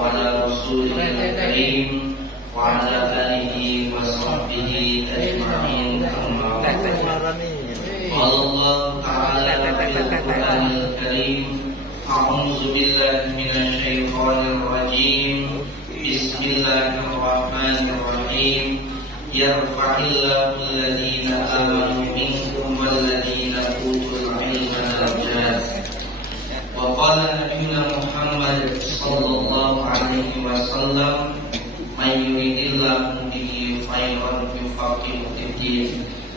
على رسوله الكريم وعلى آله وصحبه أجمعين. أما بعد. قال الله تعالى في القرآن الكريم: أعوذ بالله من الشيطان الرجيم. بسم الله الرحمن الرحيم. يرفع الله الذين آمنوا منكم والذين أوتوا العلم درجات. وقال نبينا محمد صلى الله عليه وسلم: من يريد الله به خيرا يفقهه في الدين.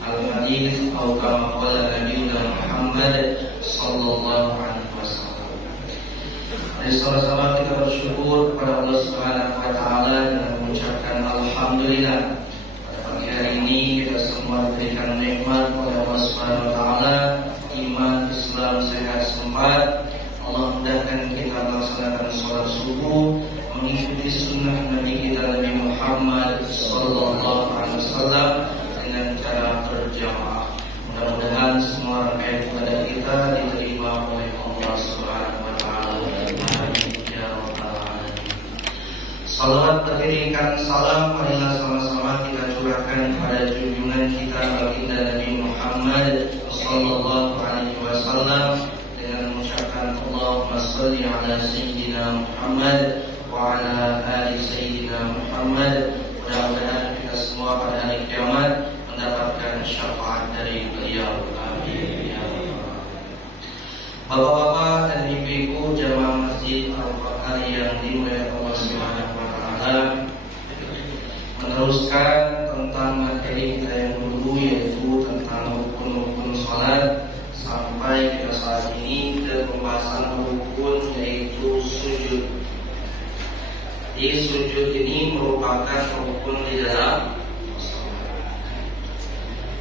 Al-Hadis atau kama qala Nabi Muhammad sallallahu alaihi wasallam. Sama-sama kita bersyukur kepada Allah Subhanahu wa taala dengan mengucapkan alhamdulillah. Pada pagi hari ini kita semua diberikan nikmat oleh Allah Subhanahu wa taala, iman, Islam, sehat sempat. Allah mudahkan kita melaksanakan salat subuh, mengikuti sunnah Nabi kita Nabi Muhammad sallallahu alaihi wasallam dengan cara berjamaah. Mudah-mudahan semua rakaat ibadah kita diterima oleh Allah Subhanahu wa taala. Amin ya rabbal alamin. Salawat beriringkan salam marilah sama-sama kita curahkan pada junjungan kita baginda Nabi Muhammad sallallahu alaihi wasallam dengan mengucapkan Allahumma shalli ala sayyidina Muhammad wa ala ali sayyidina Muhammad. Mudah-mudahan kita semua pada hari kiamat mendapatkan syafaat dari beliau. Amin ya Allah. Bapak-bapak dan ibu-ibu jamaah Masjid Al-Fatah yang dimuliakan Allah Subhanahu wa taala, meneruskan tentang materi kita yang dulu, yaitu tentang rukun-rukun salat, sampai kita saat ini ke pembahasan rukun, yaitu sujud. Jadi sujud ini merupakan rukun di dalam salat.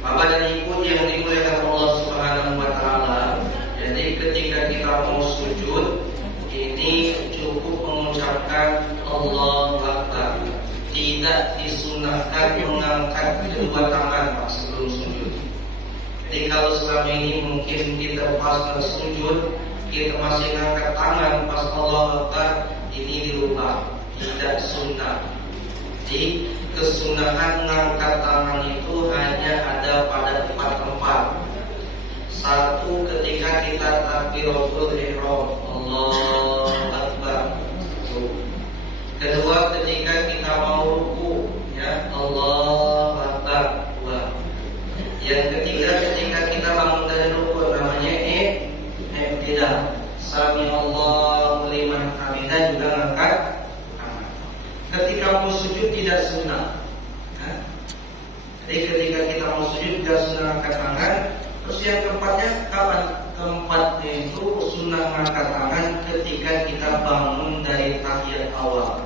Bapak dan Ibu yang dimuliakan Allah Subhanahu wa taala, jadi ketika kita mau sujud ini cukup mengucapkan Allahu Akbar. Tidak disunahkan mengangkat kedua tangan Pak sebelum sujud. Jadi kalau selama ini mungkin kita pas sujud kita masih angkat tangan pas Allahu Akbar, ini dirubah. Tidak sunnah. Jadi kesunahan mengangkat tangan itu hanya ada pada 4 tempat. Satu, ketika kita takbiratul ihram, Allahu Akbar. Kedua, ketika kita mau ruku, ya Allahu Akbar. Yang ketiga, ketika kita bangun dari ruku, namanya i'tidal. Sami Allahu liman hamidah, juga angkat. Ketika mau sujud tidak sunnah. Jadi ketika kita mau sujud tidak sunnah angkat tangan. Terus yang keempatnya kapan? Keempatnya itu sunnah angkat tangan ketika kita bangun dari tahiyat awal.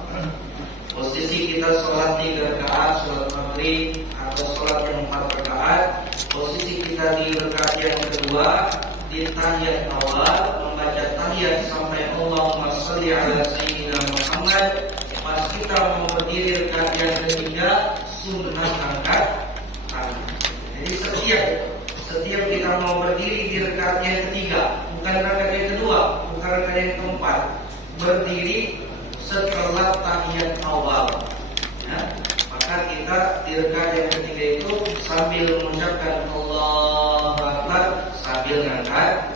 Posisi kita sholat 3 rakaat, sholat maghrib atau sholat yang 4 rakaat. Posisi kita di rakaat yang kedua di tahiyat awal membaca tahiyat sampai Allahumma shalli ala sayyidina Muhammad. Pas kita mau berdiri rakaat yang ketiga, sunnah angkat tangan. Jadi setiap kita mau berdiri di rakaat yang ketiga, bukan rakaat yang kedua, bukan rakaat yang keempat, berdiri setelah tahiyat awal. Ya, maka kita di rakaat yang ketiga itu sambil mengucapkan Allahu Akbar sambil ngangkat.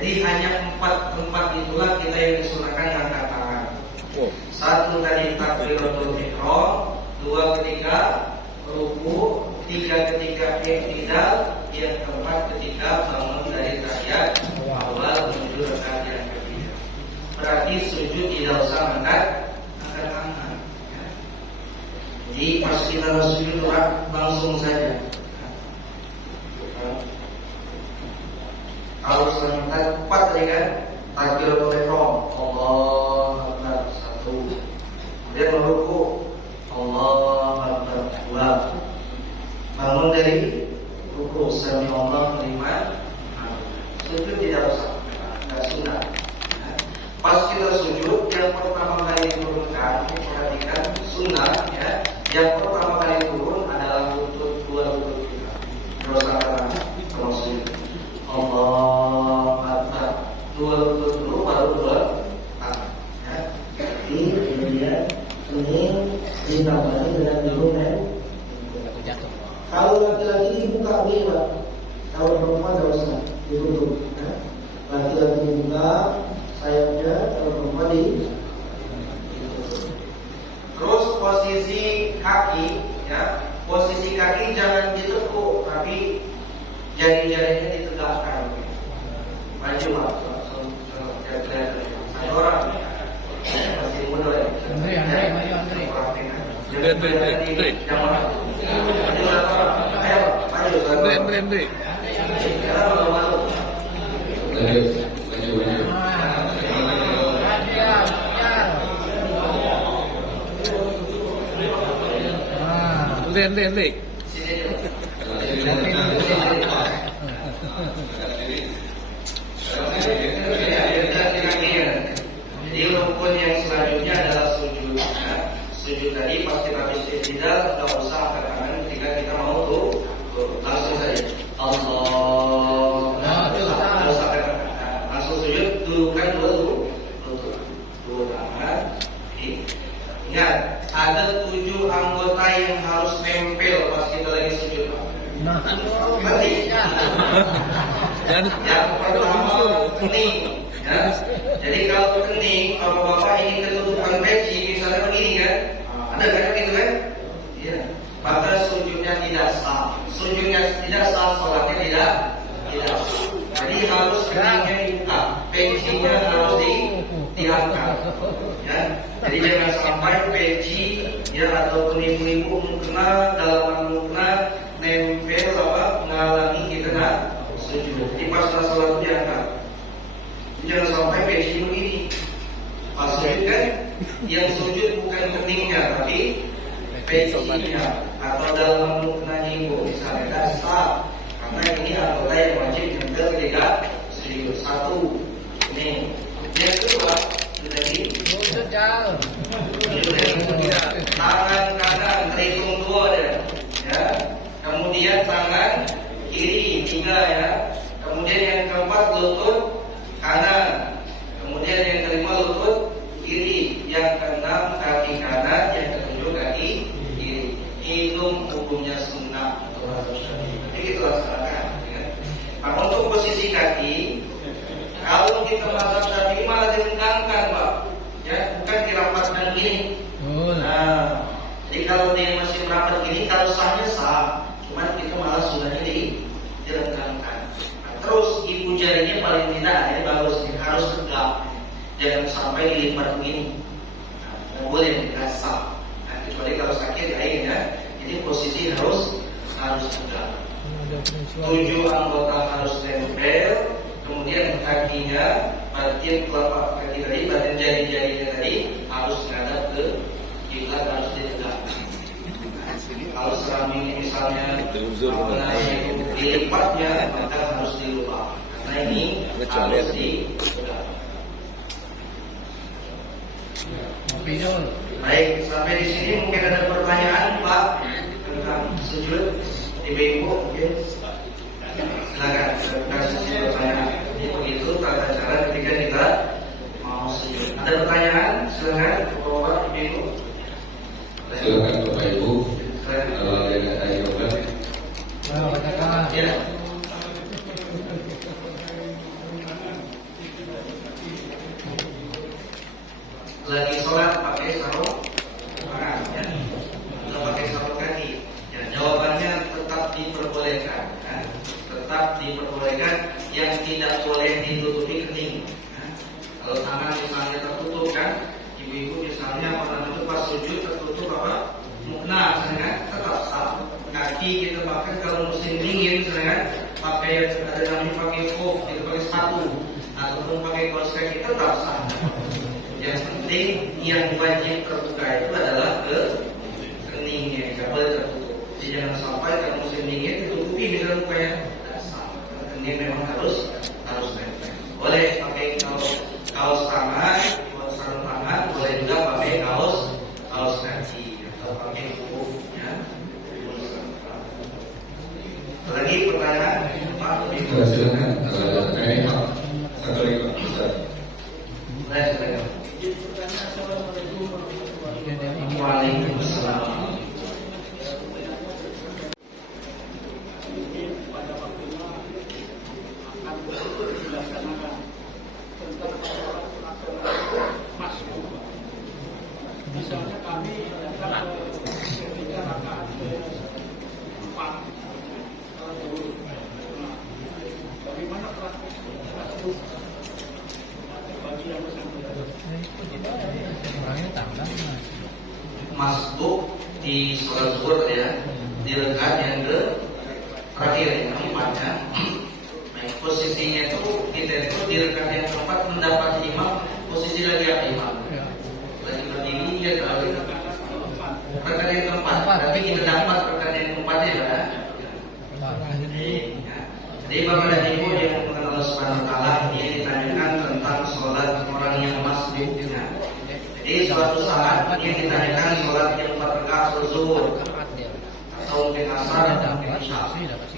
Jadi hanya 4 tempat itulah kita yang disunahkan ngangkat tangan. Satu tadi takbiratul ihram, 2 ketika ruku, 3 ketika i'tidal, yang keempat ketika bangun dari tahiyat awal menuju rakaat yang ketiga. Berarti sujud tidak usah angkat tangan. Jadi pas kita sujud langsung saja. Kalau selanjutnya 4 tadi kan takbiratul ihram, Allahu Akbar 1. Kemudian meruku, Allahu Akbar 2. Bangun dari ruku, sami Allah liman. Sujud tidak usah, tidak sunnah. Pas kita sujud, yang pertama kali turunkan, perhatikan sunnah ya. Yang pertama kali turun adalah lutut, 2 lutut kita. Terus kalau sujud, Allahu Akbar 2 lutut dulu, baru 2 tangan. Ya. Ini kemudian kening ditambah dengan hidung dan kalau laki-laki dibuka begini, kalau perempuan tidak usah ditutup. Laki-laki dibuka sayapnya, kalau perempuan di. Terus posisi kaki, ya, posisi kaki jangan ditekuk, tapi jari-jarinya ditegakkan. Maju lah, langsung kelihatan. Saya orang masih muda ya. Andre. Andre. Jadi rukun yang selanjutnya adalah sujud. Sujud tadi pas kita tidak usah angkat tangan ketika kita mau tuh langsung saja Allah. Tidak usah angkat tangan, langsung sujud. Dudukan dua tangan. Ingat, ada 7 anggota yang harus nempel pas kita lagi sujud. Ngerti? Yang pertama kening. Ya. Jadi kalau kening, bapak-bapak ingin ketutupan peci, misalnya begini kan, ada kan gitu kan? Iya. Maka sujudnya tidak sah. Sujudnya tidak sah, sholatnya tidak sah. Jadi harus keningnya dibuka, pecinya harus diangkat. Ya. Jadi jangan sampai peci ya atau ibu-ibu mukena, dalaman mukena nempel menghalangi kita sujud. Di pas sholat diangkat. Jangan sampai peci begini. Pas sujud kan, yang sujud bukan keningnya, tapi pecinya atau dalam mukena ibu misalnya dasar. Karena ini anggota yang wajib nempel ketika sujud. 1 ini. Yang kedua sudah di tangan kanan terhitung 2 deh. Ya. Kemudian tangan kiri 3 ya. Kemudian yang keempat lutut kanan, kemudian yang kelima lutut kiri, yang keenam kaki kanan, yang ketujuh kaki kiri. Hitung hukumnya sunnah atau harus. Jadi kita laksanakan. Ya. Nah, untuk posisi kaki, kalau kita mazhab Syafi'i malah direngangkan, Pak. Ya, bukan dirapatkan gini. Nah, jadi kalau dia masih merapat gini, kalau sahnya sah, cuman kita malah sunnahnya direngangkan. Terus ibu jarinya paling tidak ya bagus, harus tegak, jangan sampai dilipat begini. Nah, boleh dirasa. Nah, kecuali kalau sakit lain ya. Jadi posisi harus tegak. 7 anggota harus nempel, kemudian kakinya, bagian telapak kaki tadi, bagian jari-jarinya tadi harus menghadap ke kiblat, harus ditegakkan. Kalau selama ini misalnya dilipatnya, maka harus dirubah. Karena ini harus ditegakkan. Baik, sampai di sini mungkin ada pertanyaan Pak tentang sujud ibu-ibu, mungkin silakan kasih pertanyaan. Jadi begitu tata cara ketika kita mau sujud. Ada pertanyaan? Silakan Bapak Ibu. Silakan Bapak Ibu. Kalau ada jawaban. Ya. Lagi sholat pakai sarung tangan, ya. Atau pakai sarung kaki. Ya, jawabannya tetap diperbolehkan. Ya. Tetap diperbolehkan. Yang tidak boleh ditutupi kening. Ya. Kalau tangan misalnya tertutup kan, ibu-ibu misalnya pas sujud tertutup mukena, misalnya tetap sah. Kaki kita pakai kalau musim dingin, misalnya pakai ada namanya pakai kop, kita pakai sepatu, ataupun pakai kaos kaki tetap sah. Yang penting yang wajib terbuka itu adalah keningnya, tidak boleh tertutup. Jadi jangan sampai kalau musim dingin ditutupi misalnya mukanya, tidak sah. Kening memang harus nempel. Boleh pakai kaos tangan, sarung tangan, boleh juga pakai kaos kaki atau pakai kop. Ya. Lagi pertanyaan Pak? Silakan. Satu lagi Pak. Silakan. Pertanyaan Assalamualaikum warahmatullahi Waalaikumsalam. Misalnya kami ketika rakaat ke-4 bagaimana praktik bagi yang bersangkutan? Masbuk di sholat zuhur ya, di rakaat yang ke terakhir yang keempatnya. Posisinya itu kita itu di rakaat yang keempat mendapat imam, posisi lagi apa imam? Lagi berdiri ya terlalu rakaat yang keempat, tapi kita dapat rakaat yang keempatnya ya. Jadi Bapak dan Ibu yang mengenal Allah Subhanahu wa taala, ini ditanyakan tentang sholat orang yang masbuk. Jadi suatu saat dia ditanyakan sholat yang 4 rakaat sholat zuhur atau mungkin asar atau mungkin isya.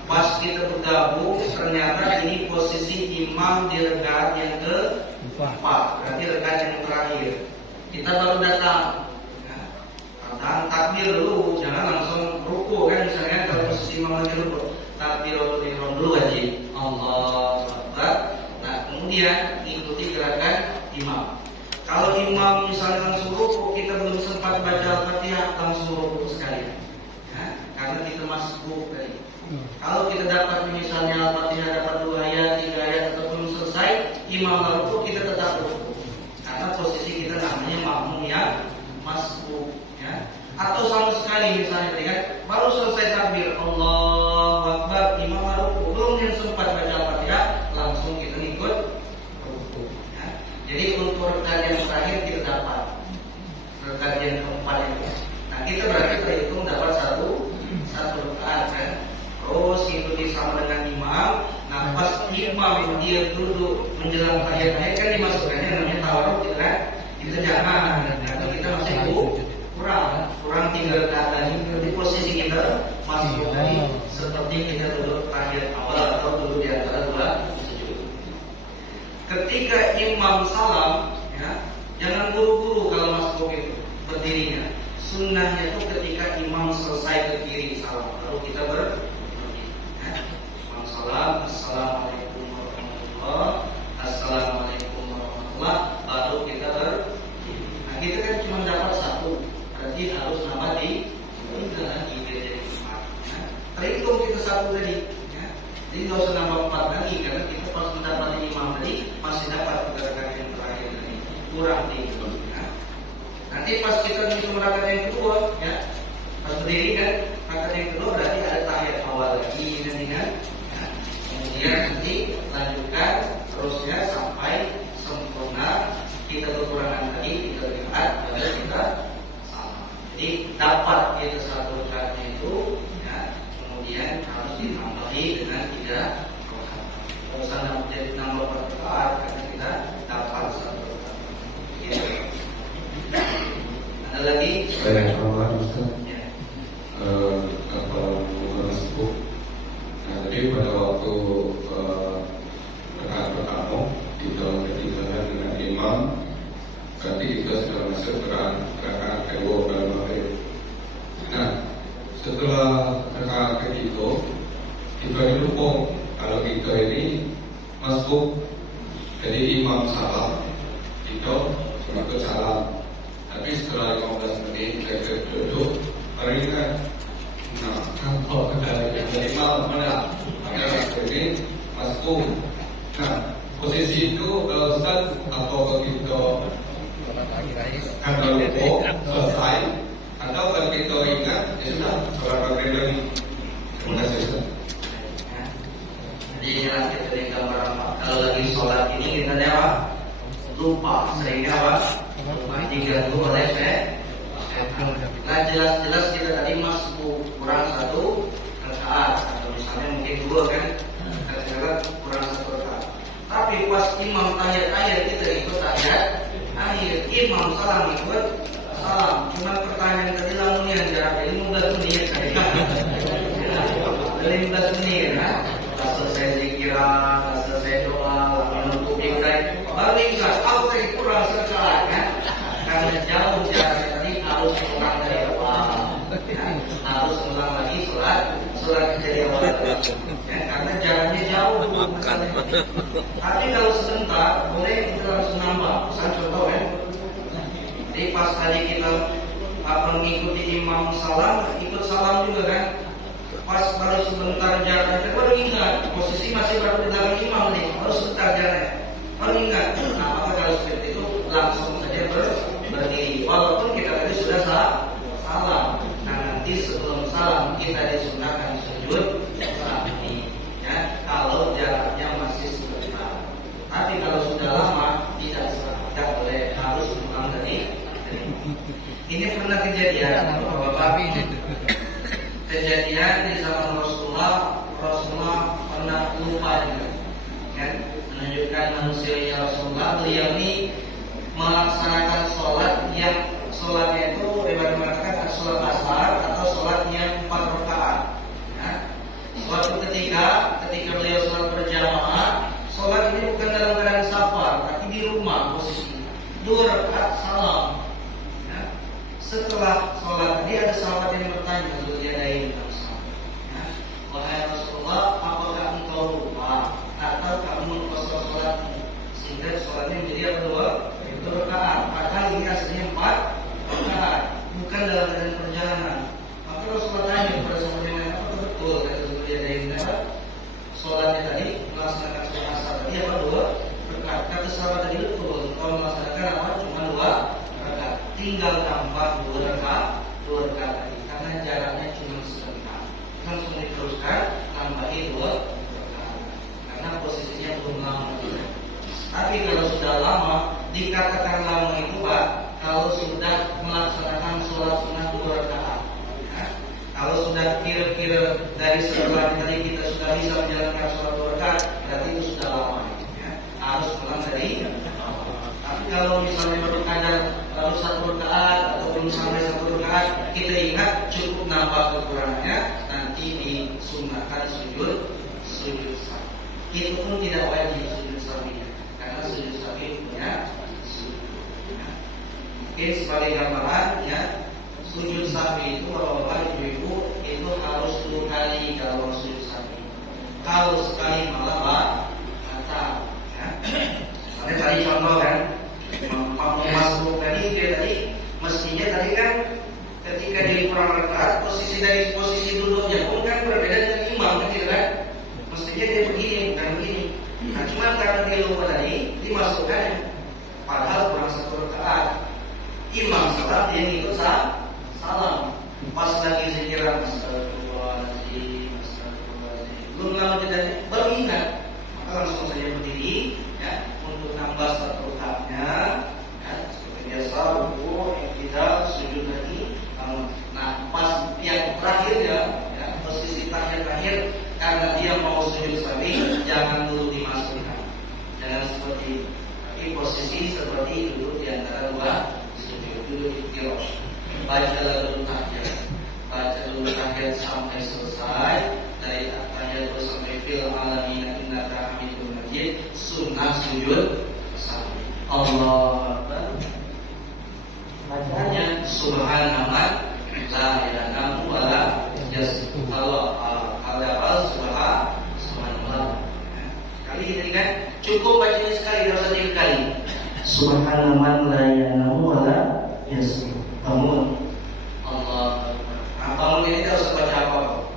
Pas kita bergabung ternyata ini posisi imam di rakaat yang ke-4, berarti rakaat yang terakhir. Kita baru datang, datang takbir dulu, jangan langsung ruku kan, misalnya kalau posisi imam lagi ruku, takbiratul ihram dulu wajib, Allahu Akbar. Nah kemudian ikuti gerakan imam. Kalau imam misalnya langsung ruku, kita belum sempat baca Al-Fatihah, langsung ruku sekalian, ya, karena kita masbuk tadi. Kalau kita dapat misalnya Al-Fatihah dapat 2 ayat, 3 ayat atau belum selesai, imam ruku, kita tetap ruku, karena posisi kita namanya makmum yang masbuk, ya. Atau sama sekali misalnya kan, baru selesai takbir, Allahu Akbar, imam ruku, belum yang sempat baca Al-Fatihah, langsung kita ikut ruku, ya. Jadi untuk rakaat yang terakhir kita dapat rakaat yang keempat itu. Nah kita berarti terhitung dapat satu rakaat kan. Terus ikuti sama dengan imam. Nah pas imam dia duduk menjelang tahiyat kan dimasukkannya namanya tawarruk gitu kan. Kita jangan, karena kita masih kurang tinggal rakaat tadi. Di posisi kita masih tadi seperti kita duduk tahiyat awal atau duduk di antara 2 sujud. Ketika imam salam, ya, jangan buru-buru kalau masbuk itu berdirinya. Sunnahnya itu ketika imam selesai berdiri salam, lalu kita berdiri. Imam salam, assalamualaikum warahmatullahi, assalamualaikum warahmatullahi, baru kita berdiri. Nah kita kan cuma dapat 1, berarti harus nambah di 3 lagi biar jadi 4. Ya. Terhitung kita 1 tadi. Ya. Jadi nggak usah nambah 4 lagi karena kita pas mendapat imam tadi masih dapat rakaat yang terakhir tadi kurang 3. Ya. Nanti pas kita hitung rakaat yang kedua, ya, pas berdiri kan rakaat yang kedua berarti ada tahiyat awal lagi nanti kan. Ya. Kemudian nanti lanjutkan terusnya sampai sempurna kita kekurangan tadi 3 rakaat baru kita salam. Jadi dapat kita 1 rakaatnya itu, ya, kemudian harus ditambahi dengan 3 rakaat. Kalau sana menjadi nambah 4 rakaat karena kita dapat 1 rakaat. Ya. Ada lagi? Saya tambah Ustaz. Ya. Kalau masbuk. Nah tadi pada waktu rakaat pertama kita ketinggalan dengan imam, berarti kita sudah masuk ke rakaat kedua dalam maghrib. Nah setelah rakaat ketiga kita lupa kalau kita ini masbuk, jadi imam salam, kita ikut salam. Tapi setelah 15 menit kita duduk, baru ingat. Nah, kalau dari imam mana? Ada ini masbuk. Nah, posisi itu Ustaz atau kita kalau lupa selesai, atau kalau kita ingat, ya sudah sholat maghrib lagi. Terima kasih Ustaz. Jadi inilah kita beri gambaran kalau lagi sholat ini kita apa? Lupa, sehingga apa? Diganggu oleh setan. Nah jelas-jelas kita tadi masbuk kurang 1 rakaat atau misalnya mungkin 2 kan? Ternyata kurang 1 rakaat. Tapi pas imam tahiyat kita ikut tahiyat akhir, imam salam ikut salam. Cuma pertanyaan tadi lamunnya jaraknya 15 menit. 15 menit, ya. Selesai zikiran, selesai doa, menunggu imlek, baru ingat, aku tadi kurang sekali kan? Karena jauh jaraknya tadi harus kurang ulang lagi sholat kejadian awal. Ya, karena jaraknya jauh. Tapi kalau sebentar boleh kita langsung nambah. Misalnya contoh ya. Jadi pas tadi kita mengikuti imam salam, ikut salam juga kan. Pas baru sebentar jaraknya, baru ingat posisi masih berada di belakang imam nih, baru sebentar jaraknya, baru ingat. Nah, maka kalau seperti itu langsung saja berdiri, walaupun kita tadi sudah salam. Nah, nanti sebelum salam kita disunahkan sujud sahwi. Ya, kalau jaraknya masih sebentar. Tapi kalau sudah lama tidak boleh, harus ulang dari. Ini pernah kejadian, Bapak. Kejadian di zaman Rasulullah pernah lupa juga, kan? Menunjukkan manusianya Rasulullah, beliau ini melaksanakan sholatnya itu bagaimana mengatakan sholat asar atau sholat yang 4 rakaat. Ya. Suatu ketika beliau sholat berjamaah, sholat ini bukan dalam keadaan safar, tapi di rumah posisi 2 rakaat salam. Setelah sholat tadi ada sahabat yang bertanya, wahai Rasulullah, apakah engkau lupa atau kamu mengkosor sholatmu sehingga sholatnya menjadi apa? 2 rakaat. Padahal ini aslinya 4 rakaat, bukan dalam keadaan perjalanan. Maka Rasulullah tanya kepada sahabat yang lain, apa betul kata beliau sholatnya tadi melaksanakan sholat asar tadi apa 2 rakaat? Kata sahabat tadi betul, engkau melaksanakan apa? Cuma 2. Tinggal tambah 2 rakaat tadi, karena jaraknya cuma sebentar. Langsung diteruskan tambahin 2 rakaat, karena posisinya belum lama. Tapi kalau sudah lama, dikatakan lama itu Pak, kalau sudah melaksanakan sholat sunnah 2 rakaat. Ya. Kalau sudah kira-kira dari setelah tadi kita sudah bisa menjalankan sholat 2 rakaat, berarti itu sudah lama. Ya. Harus ulang dari. Tapi kalau misalnya baru 1 rakaat atau belum sampai 1 rakaat, kita ingat cukup nambah kekurangannya, nanti disunahkan sujud sahwi. Itu pun tidak wajib sujud sahwi, karena sujud sahwi punya sujud. Mungkin sebagai gambaran ya, sujud sahwi itu bapak ibu itu harus 2 kali kalau sujud sahwi. Kalau sekali malah batal. Ya. Misalnya tadi contoh kan. Masuk tadi mestinya tadi kan ketika dia kurang rakaat, dari posisi duduknya pun kan berbeda dengan imam kan, gitu kan? Mestinya dia begini bukan begini. Nah cuma karena dia lupa tadi dimasukkan, padahal kurang 1 rakaat. Imam salat dia ngikut salam. Pas lagi zikiran astagfirullahaladzim, belum lama jeda baru ingat, maka langsung saja berdiri ya untuk nambah 1 rakaatnya. Seperti biasa, ruku, i'tidal, sujud lagi. Nah, pas yang terakhirnya, ya, posisi terakhir, karena dia mau sujud sahwi, jangan dulu dimasukkan. Jangan seperti itu. Tapi posisi seperti duduk di antara 2 sujud, duduk ikhtirosh. Baca dulu tahiyat sampai selesai, dari tahiyat sampai fil alamin innaka hamidum majid. Sunnah sujud sahwi. Allah Akbar. Bacanya subhanallah la ilaha wala yasbu. Kalau ada subhanallah. Kali ini kan cukup bacanya sekali, tidak usah 3 kali. Subhanallah la ilaha wala yasbu. Bangun. Allah. Nah, bangun ini tidak usah baca apa.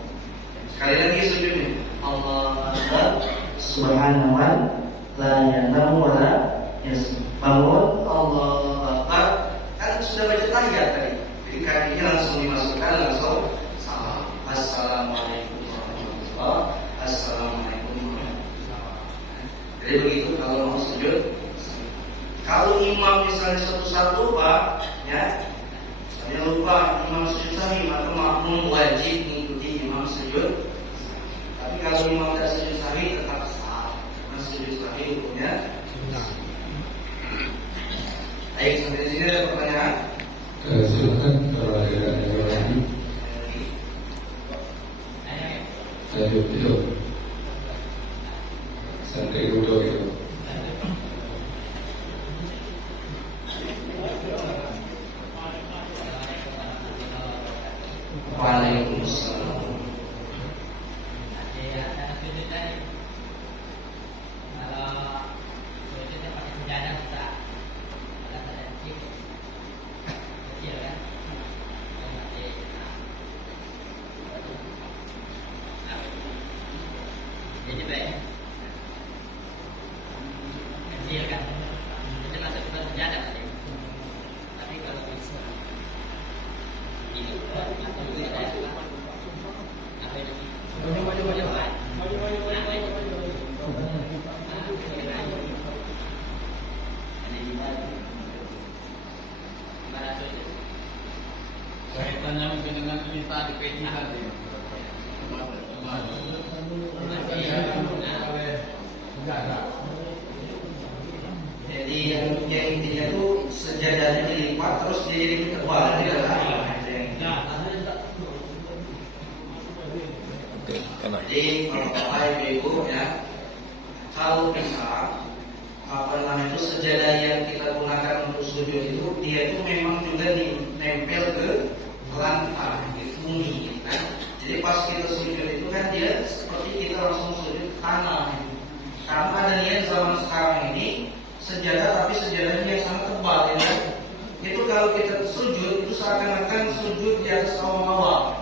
Sekali lagi sujudnya. Allah Akbar. Subhanallah la ilaha wala yasbu. Bangun. Allah Akbar. Kan sudah baca tahiyat tadi. Jadi kakinya langsung dimasukkan, langsung salam. Assalamualaikum warahmatullahi wabarakatuh. Assalamualaikum warahmatullahi wabarakatuh. Jadi begitu kalau mau sujud. Kalau imam misalnya satu-satu Pak, ya, saya lupa imam sujud sahwi, maka makmum wajib mengikuti imam sujud. Tapi kalau imam tidak sujud sahwi tetap sah. Karena sujud sahwi hukumnya. Baik, sampai di sini ada pertanyaan. Silakan kalau ada yang lagi. Saya duduk. Santai duduk itu. Waalaikumsalam. Hanya dengan minta di PJ tadi. Jadi yang intinya tuh sejadahnya dilipat terus jadi tebal tidak ada. Jadi Bapak Ibu ya, kalau bisa itu sejadah yang kita gunakan untuk sujud itu dia itu memang juga dinempel ke lantai di bumi. Jadi pas kita sujud itu kan dia seperti kita langsung sujud ke tanah. Karena adanya zaman sekarang ini sejadah tapi sejadahnya yang sangat tebal ya. Itu kalau kita sujud itu seakan-akan sujud di atas awal-awal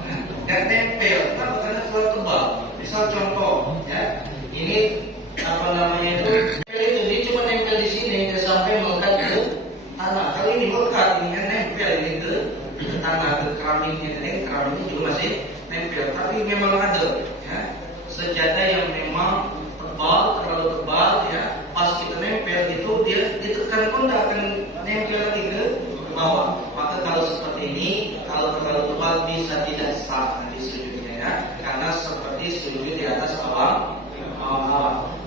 dan nempel, karena terlalu tebal. Misal contoh ya, ini itu ini cuma nempel di sini tidak sampai melekat ke tanah. Kalau ini melekat, ini kan nempel ini ke tanah, ke keramiknya. Ini keramiknya juga masih nempel, tapi memang ada ya sejadah yang memang tebal, terlalu tebal ya. Pas kita nempel itu dia ditekan pun tidak akan nempel lagi ke bawah. Maka kalau seperti ini, kalau terlalu tebal bisa tidak sah di sujudnya ya, karena seperti sujud di atas awam.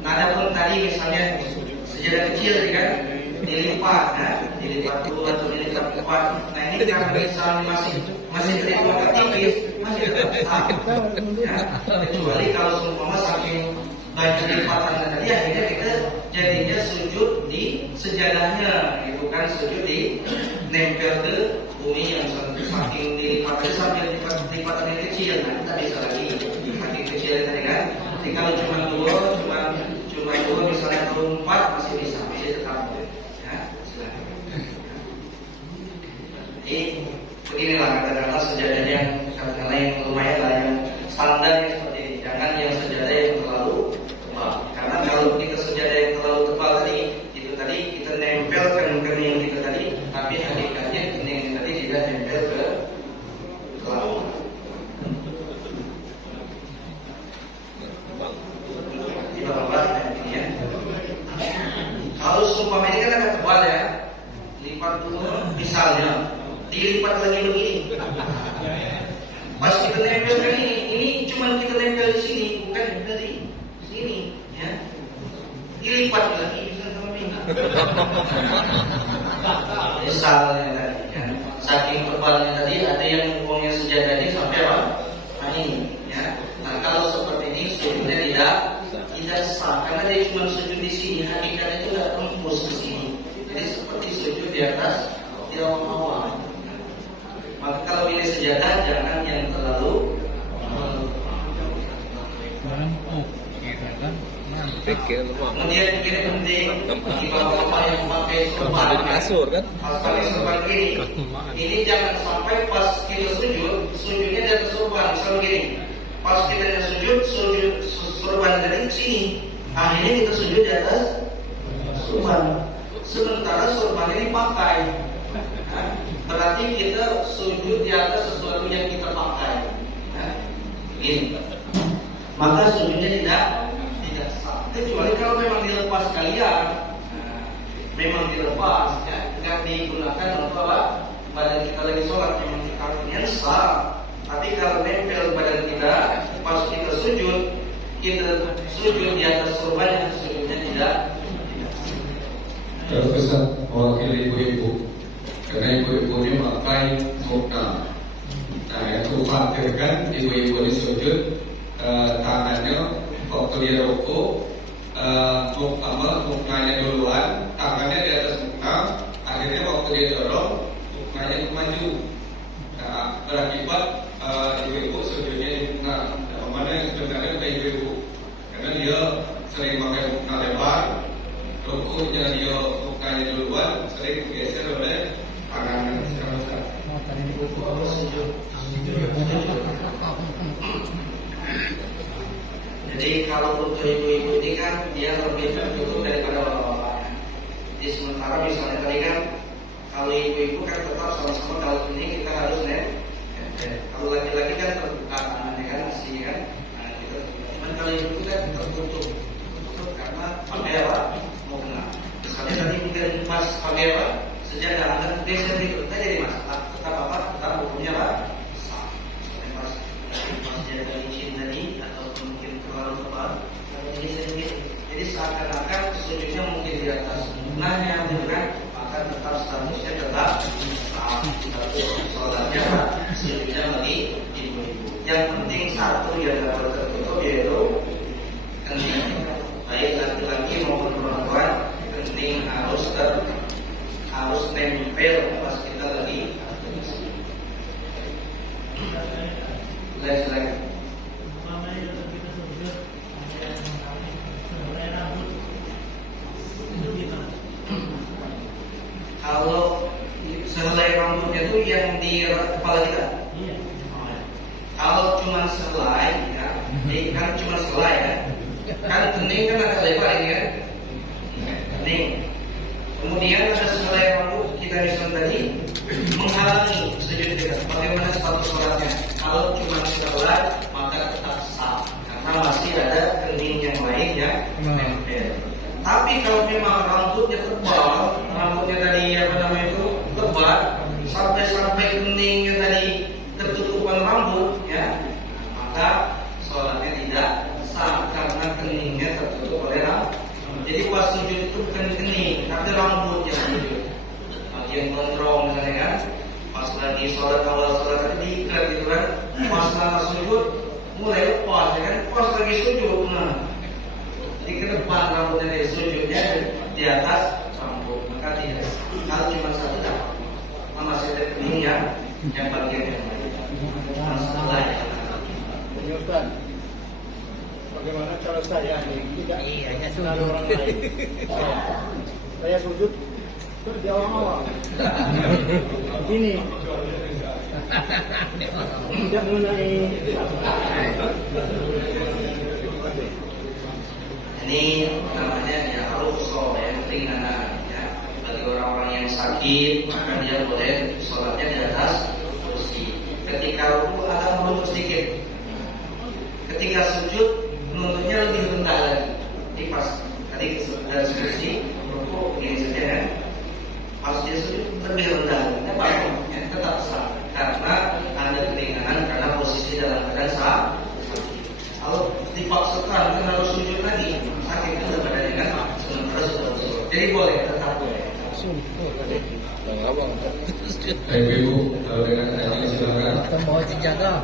Nah, adapun tadi misalnya sejadah kecil kan dilipat, dilipat dua atau dilipat empat. Nah ini karena misalnya masih dilipat tipis, masih tetap sah. Ya, kecuali kalau seumpama saking banyak lipatan tadi, akhirnya kita jadinya sujud di sejadahnya, gitu kan, sujud di nempel ke bumi yang saking dilipat sampai lipatan yang kecil. Nah kita bisa lagi saking kecil tadi kan. Jadi kalau cuma dua misalnya kalau 4 masih bisa tetap ya, silakan. Jadi beginilah katakanlah sejadah yang katakanlah yang lumayan lah, yang standar yang seperti ini. Jangan yang sejadah yang terlalu tebal. Karena kalau kita sejadah yang terlalu tebal tadi, itu tadi kita nempelkan kening kita tadi, tapi hakikatnya kening tadi tidak nempel ke laut. Kalau sumpah ini kan agak tebal ya, lipat dulu misalnya, dilipat lagi begini. Pas kita nempel ini cuma kita nempel di sini, bukan dari sini, ya. Dilipat lagi bisa sama ini. Misalnya tadi, ya. Saking tebalnya tadi ada yang uangnya sejadah ini sampai apa? Ini, ya. Nah kalau seperti ini sujudnya tidak sah, karena dia cuma sujud di sini, hakikatnya itu tidak tembus ke sini. Jadi seperti sujud di atas di awal-awal. Maka kalau pilih sejadah jangan yang terlalu kemudian begini penting bagi bapak-bapak yang pakai sorban kasur kan, pakai sorban ini jangan sampai pas kita sujudnya di atas sorban. Misal begini, pas kita sujud sorban dari sini, akhirnya kita sujud di atas sorban. Sementara sorban ini pakai, berarti kita sujud di atas sesuatu yang kita pakai. Begini, maka sujudnya tidak sah. Kecuali kalau memang dilepas kalian, memang dilepas, ya, nggak digunakan untuk apa? Badan kita lagi sholat, memang artinya sah. Tapi kalau nempel badan kita, pas kita sujud di atas sorbannya, sujudnya tidak. Terus Ustaz, mewakili ibu-ibu, karena ibu-ibu ini memakai mukna. Nah, yang khawatirkan ibu-ibu ini sujud, tangannya waktu dia rukuk, muknanya duluan, tangannya di atas mukna, akhirnya waktu dia dorong, muknanya maju. Nah, berakibat ibu-ibu sujudnya di mukna. Nah, mana yang sebenarnya ke ibu-ibu, karena dia sering pakai mukna lebar, rukuknya dia muknanya duluan, sering geser oleh tangan secara besar. Jadi kalau untuk ibu-ibu ini kan dia lebih tertutup daripada bapak-bapak. Jadi sementara misalnya tadi kan kalau ibu-ibu kan tetap sama-sama kalau ini kita harus kalau laki-laki kan terbuka tangannya kan asli kan. Nah, kita cuman kalau ibu kan tertutup karena pakai apa? Mau kena. Misalnya tadi mungkin pas pakai apa? Sejadah akan geser dikit, jadi masalah. Tetap apa? Tetap hukumnya apa? sholatnya sujudnya bagi ibu-ibu. Yang penting satu yang dapat tertutup yaitu kening. Baik laki-laki maupun perempuan, kening harus nempel pas kita lagi. Silakan. Kalau sehelai rambutnya itu yang di kepala kita. Kalau cuma selai, ya, ini kan cuma selai ya. Kan kening kan agak lebar ini kan. Kening. Kemudian ada selai rambut kita nyusun tadi menghalangi sujud kita. Bagaimana status sholatnya? Kalau cuma selai maka tetap sah karena masih ada kening yang lain yang nempel. Tapi kalau memang rambutnya tebal, rambutnya tadi lebar, sampai keningnya tadi tertutupan rambut, ya, maka sholatnya tidak sah karena keningnya tertutup oleh rambut. Jadi pas sujud itu bukan kening, tapi rambut yang sujud. Bagian gondrong misalnya kan, pas lagi sholat awal sholat tadi diikat gitu kan, pas lagi sujud mulai lepas, ya kan, pas lagi sujud, jadi ke depan rambutnya dari sujudnya di atas rambut, maka tidak. Kalau cuma satu tak, masih ada keningnya yang bagian yang lain. Masalah ya. Ustaz, bagaimana kalau saya tidak ada orang lain? Saya sujud terus di awal-awal. Begini. Tidak mengenai. Ini namanya ya rukhsah ya, ringanan ya. Bagi orang-orang yang sakit maka dia boleh sholatnya di atas kursi. Ketika ruku agak melunjak sedikit. Ketika sujud menuntutnya lebih rendah lagi. Jadi pas tadi dari kursi ruku begini saja kan. Pas dia sujud lebih rendah lagi. Ya, tetap sah karena ada keringanan karena posisi dalam keadaan sah. Kalau dipaksakan kan harus sujud lagi, sakit itu badannya kan sementara sudah sujud. Jadi boleh, tetap boleh. Ibu, kalau dengan tanya silakan. Kita mau dijaga.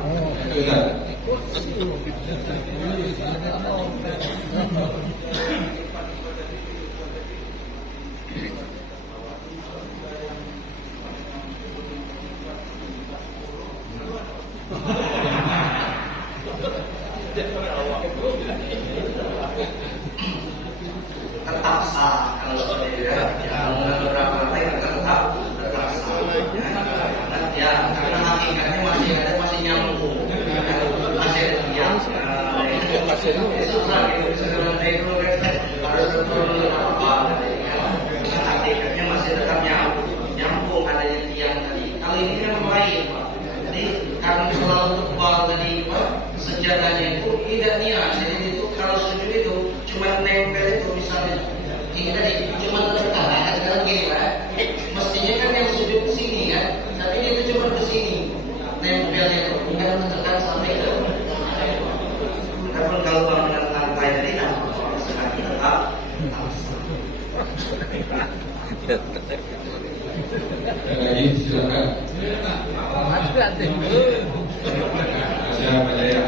Ustaz. Tetap sah kalau seperti itu ya. Bangunan beberapa lantai tetap sah. Ya, karena hakikatnya masih nyambung. Masih ada tiang. Susah gitu. Lantai itu harus turun apa? Hakikatnya masih tetap nyambung adanya tiang tadi. Kali ini kan lain, Pak. Jadi karena terlalu tebal tadi, Pak, sejadahnya itu tidak niat. Jadi itu kalau sujud itu cuma nempel itu misalnya. Ini tadi cuma terdekat, sekarang gini Pak. Mestinya kan yang sujud ke sini kan, tapi dia itu cuma ke sini. Nempelnya itu bukan terdekat sampai ke. Adapun kalau bangunan lantai tadi sekali tetap. Lagi silakan. Siapa saya?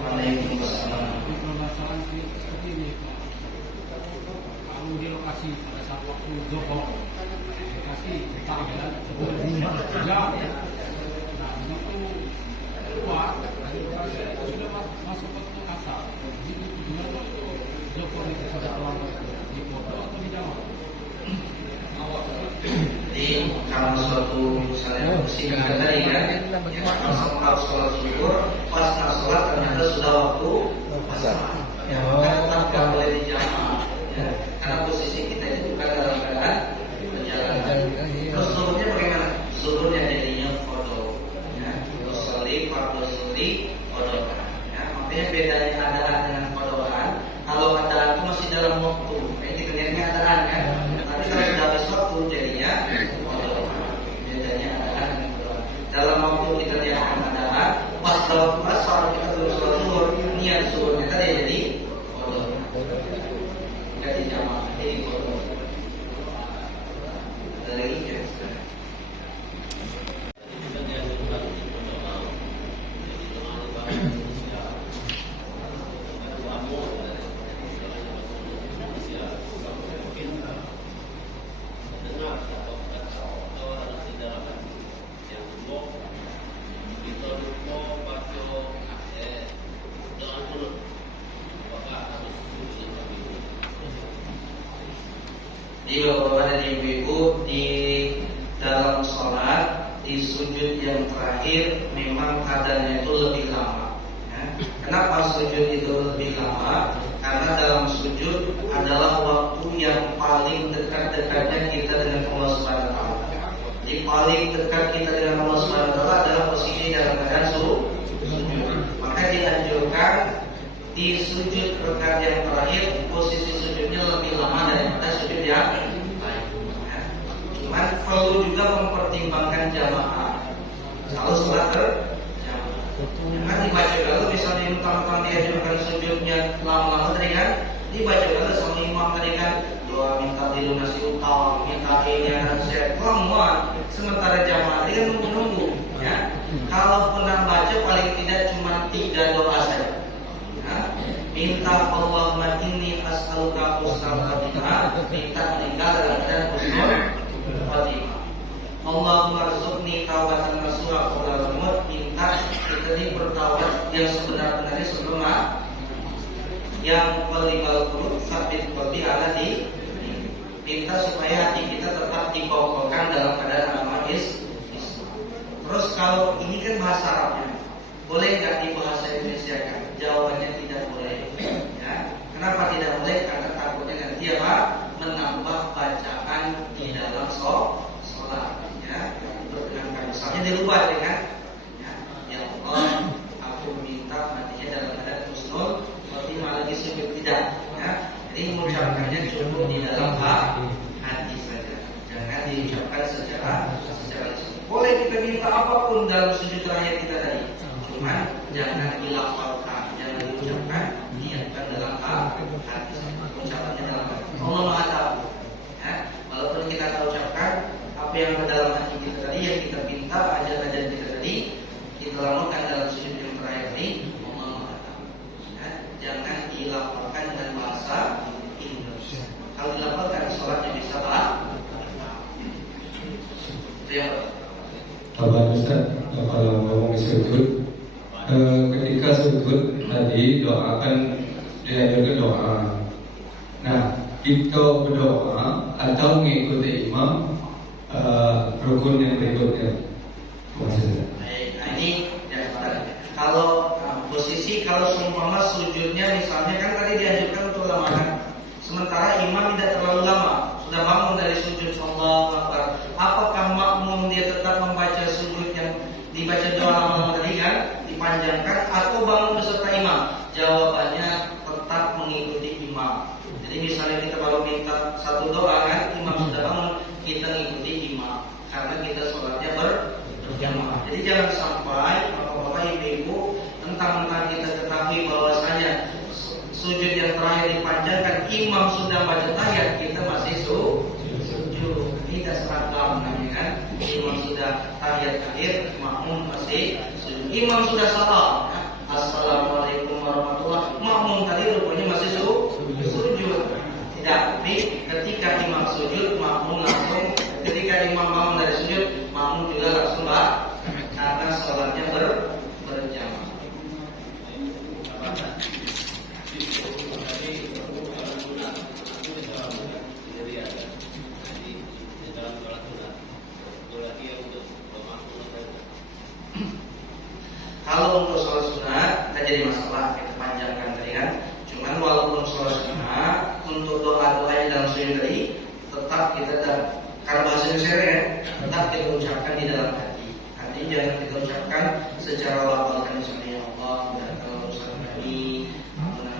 Waalaikumsalam. Permasalahan seperti ini, kamu di lokasi pada saat waktu Joko, lokasi tanggal jam. Nah, itu keluar dari lokasi itu sudah masuk ke asal. Jadi gimana Joko itu sudah terlambat di foto atau di jamaah? Jadi kalau suatu misalnya musibah tadi kan, pas sholat zuhur, pas sholat ternyata sudah waktu asar. Ya, maka tetap tidak boleh dijamaah. Ya, karena posisi kita itu bukan dalam keadaan perjalanan. Terus zuhurnya bagaimana? Zuhurnya jadinya qadha. Ya, fardu sholli qadha. Ya, makanya bedanya keadaan dengan qadhaan. Kalau keadaan itu masih dalam waktu, ini dikenalnya keadaan kan. Tapi kalau sudah habis waktu jadinya bedanya keadaan dengan qadhaan. Dalam waktu kita diadakan keadaan, pas waktu asar kita terus sholat zuhur, niat zuhurnya tadi jadi qadha. Jadi jamaah, jadi qadha. Jadi Bapak-bapak dan Ibu-ibu, di dalam sholat, di sujud yang terakhir memang keadaannya itu lebih lama. Ya. Kenapa sujud itu lebih lama? Karena dalam sujud adalah waktu yang paling dekat-dekatnya kita dengan Allah Subhanahu wa taala. Jadi paling dekat kita dengan Allah Subhanahu wa taala adalah posisi dalam keadaan sujud. Maka dianjurkan di sujud rakaat yang terakhir posisi sujudnya lebih lama daripada sujud yang lain. Ya. Cuman perlu juga mempertimbangkan jamaah. Kalau sholat berjamaah, jangan dibaca kalau misalnya mentang-mentang dianjurkan sujudnya lama-lama tadi kan, dibaca kalau sama imam tadi kan, doa minta dilunasi utang, minta ini dan saya lama. Sementara jamaah tadi kan nunggu-nunggu. Ya. Kalaupun baca paling tidak cuma 3 doa saja. Ya. Minta Allahumma inni as'aluka husnal khatimah, minta meninggal dalam keadaan husnul khatimah. Allahumma rzuqni taubatan nasuha qabla al-maut, minta kita ini bertaubat yang sebenar-benarnya sebelum mati. Yang qalbal qulub sabit qalbi ala di, minta supaya hati kita tetap dikokohkan dalam keadaan agama Islam. Terus kalau ini kan bahasa Arabnya, boleh nggak di bahasa Indonesia kan? Jawabannya tidak boleh. Ya. Kenapa tidak boleh? Karena takutnya nanti apa? Menambah bacaan di dalam sholat. Ya. Berdengarkan. Misalnya dirubah dengan ya Allah, aku minta matinya dalam keadaan husnul khatimah, lagi sujud tidak. Ya. Jadi mengucapkannya cukup di dalam hati saja. Jangan diucapkan secara lisan. Boleh kita minta apapun dalam sujud terakhir kita tadi. Cuman jangan dilafalkan, jangan diucapkan, niatkan dalam hati. Ucapannya dalam hati. Allah Maha tahu. Ya, walaupun kita tak ucapkan apa yang ada dalam hati kita tadi, yang kita minta, ajaran-ajaran kita tadi, kita lakukan dalam sujud yang terakhir ini, Allah Maha tahu. Ya, jangan dilafalkan dengan bahasa Indonesia. Kalau dilafalkan, sholatnya bisa batal. Itu yang Bapak Ustaz, kalau ngomong sujud, ketika sujud tadi doakan, dianjurkan doa. Nah, kita berdoa atau mengikuti imam rukun yang berikutnya. Nah ini ya, kalau posisi kalau seumpama sujudnya misalnya kan tadi dianjurkan untuk lama kan, sementara imam tidak terlalu lama, sudah bangun dari sujud Allahu Akbar. Apakah makmum dia tetap membaca sujud yang dibaca doa lama tadi kan dipanjangkan, atau bangun beserta imam? Jawabannya tetap mengikuti imam. Jadi misalnya kita baru minta satu doa kan, imam sudah bangun, kita mengikuti imam karena kita sholatnya berjamaah. Jadi jangan sampai bapak-bapak ibu-ibu mentang-mentang kita ketahui bahwasanya sujud yang terakhir dipanjangkan, imam sudah baca tahiyat, kita masih sujud. Ini tidak seragam namanya kan. Imam sudah tahiyat akhir, makmum masih sujud. Imam sudah salam, ya. Assalamualaikum warahmatullahi wabarakatuh. Makmum tadi rupanya masih sujud. Tidak, tapi ketika imam sujud, makmum langsung. Ketika imam bangun dari sujud, makmum juga langsung karena sholatnya berjamaah. Kalau untuk sholat sunat tidak jadi masalah, kita panjangkan tadi kan. Cuman walaupun sholat sunat, untuk doa-doanya dalam sujud tadi tetap kita karena bahasa Indonesia ya, tetap kita ucapkan di dalam hati. Artinya jangan kita ucapkan secara lafal, misalnya ya Allah, mudahkan urusan kami,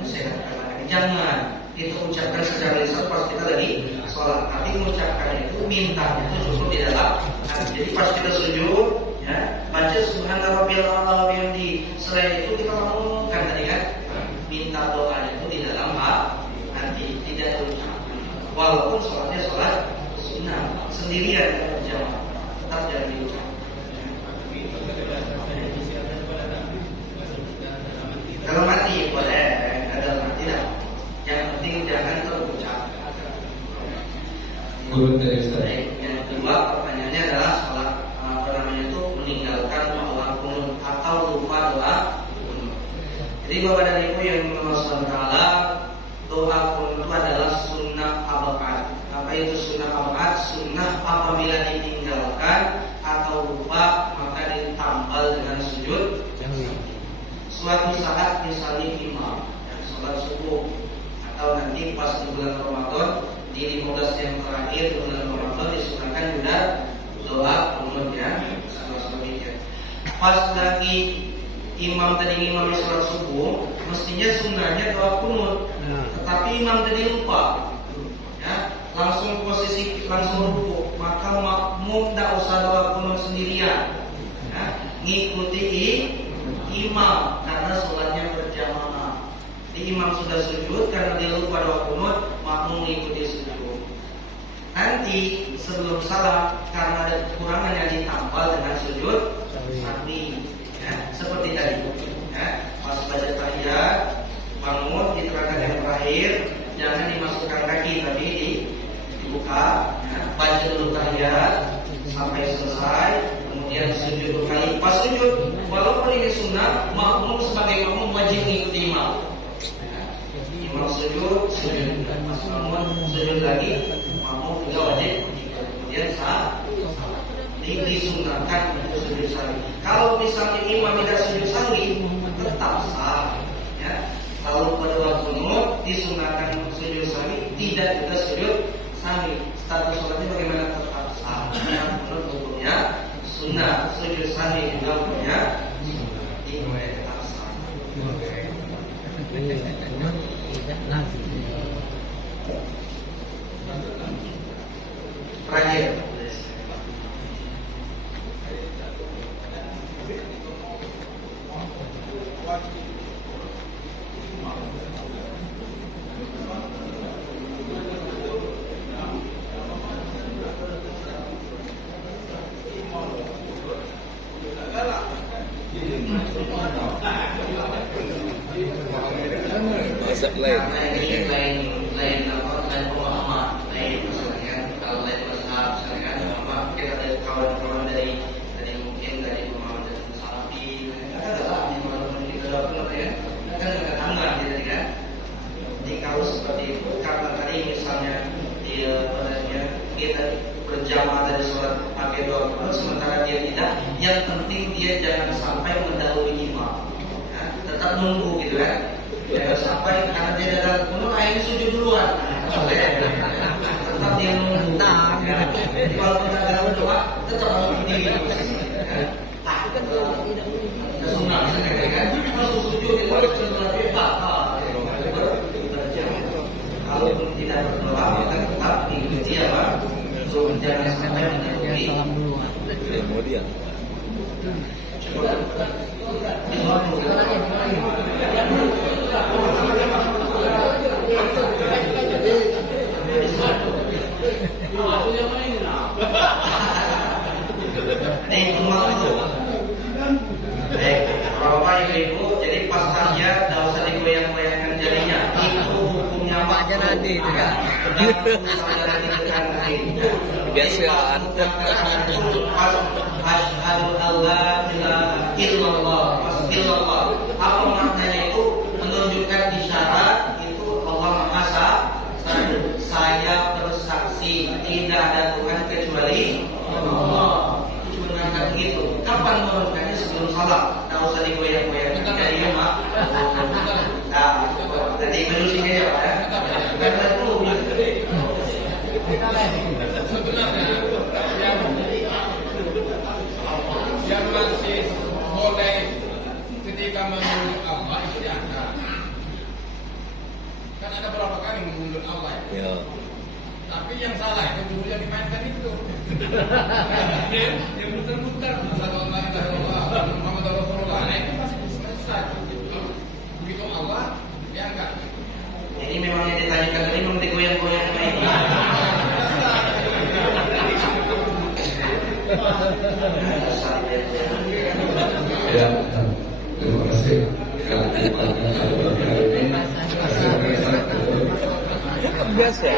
sehatkan kami. Jangan kita ucapkan secara lisan pas kita lagi sholat. Tapi mengucapkan itu, mintanya itu cukup di dalam hati. Jadi pas kita sujud, ya, baca subhana rabbiyal a'la wa bihamdi. Selain itu kita ngomongkan tadi kan, minta doanya itu di dalam hati, tidak diucapkan. Walaupun sholatnya sholat sunnah sendirian berjamaah, tetap jangan diucapkan. Kalau mati boleh, kalau mati tidak. Yang penting jangan terucap. Yang kedua pertanyaannya adalah sholat meninggalkan doa kunut atau lupa doa kunut. Jadi Bapak dan Ibu yang Allah SWT, doa kunut itu adalah sunnah abad. Apa Apa itu sunnah abad? Sunnah apabila ditinggalkan atau lupa maka ditambal dengan sujud. Suatu saat misalnya imam sholat subuh atau nanti pas di bulan Ramadan di 15 yang terakhir bulan Ramadan disunahkan juga doa kunut ya. Pas lagi imam sholat subuh mestinya sunnahnya doa kunut, tetapi imam tadi lupa ya, langsung ruku, maka makmum tidak usah doa kunut sendirian ya, ngikuti imam karena sholatnya berjamaah. Di imam sudah sujud karena dia lupa doa kunut, makmum mengikuti sujud. Nanti sebelum salam karena ada kekurangan yang ditambal dengan sujud sahwi ya, seperti tadi ya, pas baca tahiyat bangun diterangkan yang terakhir jangan dimasukkan kaki tapi dibuka ya, baca dulu tahiyat sampai selesai, kemudian sujud dua kali. Pas sujud walaupun ini sunnah, makmum sebagai makmum wajib mengikuti imam ya, imam sujud pas bangun sujud lagi, makmum juga wajib kemudian saat disunahkan untuk sujud sahwi. Kalau misalnya imam tidak sujud sahwi tetap sah ya. Kalau pada waktu kunut disunahkan sujud sahwi, tidak juga sujud sahwi, status sholatnya bagaimana? Tetap sah ya. Kunut hukumnya sunnah, sujud sahwi juga hukumnya tetap sah. Terakhir karena ini lain pemahaman, lain misalnya kalau lain mazhab misalnya kita ada kawan-kawan dari mungkin dari pemahaman dari Salafi, kan adalah di mana kita dapat ya, kan agak hangat gitu kan. Jadi kalau seperti itu karena tadi misalnya dia padanya kita berjamaah dari sholat pakai doa kunut sementara dia tidak, yang penting dia jangan sampai mendahului imam ya, tetap nunggu gitu kan. Jangan sampai karena dia dalam kunut akhirnya sujud duluan. Tetap dia nunggu. Kalau tidak dalam doa tetap harus berdiri. Sunnah kan? Masuk sujud itu harus berdoa. Kalau tidak berdoa maka tetap diikuti apa? Jangan sampai mendahului. Kemudian. Ini cuma itu. Baik, Bapak Ibu, jadi pas tahiyat tidak usah digoyang-goyangkan jarinya. Itu hukumnya Pak nanti itu kan. Biasaan. Asyhadu alla ilaha illallah. Illallah. Apa maknanya itu? Menunjukkan isyarat itu Allah Maha Satu. Saya bersaksi tidak ada Tuhan kecuali Allah. Itu benar begitu. Kapan menurunkannya? Sebelum salat. Tidak usah digoyang-goyang. Jadi Pak. Nah, tadi menulisnya ya Pak ya. Bukan perlu. Sebenarnya yang masih boleh ketika mengundur Allah itu diangkat. Kan ada berapa kali mengundur Allah Ya. Tapi yang salah itu dulu yang dimainkan itu. Yang muter-muter Muhammad Rasulullah. Nah itu masih selesai. Begitu Allah diangkat. Ini memang yang ditanyakan tadi memang digoyang-goyang kayak ini. Ya, terima kasih. Biasa.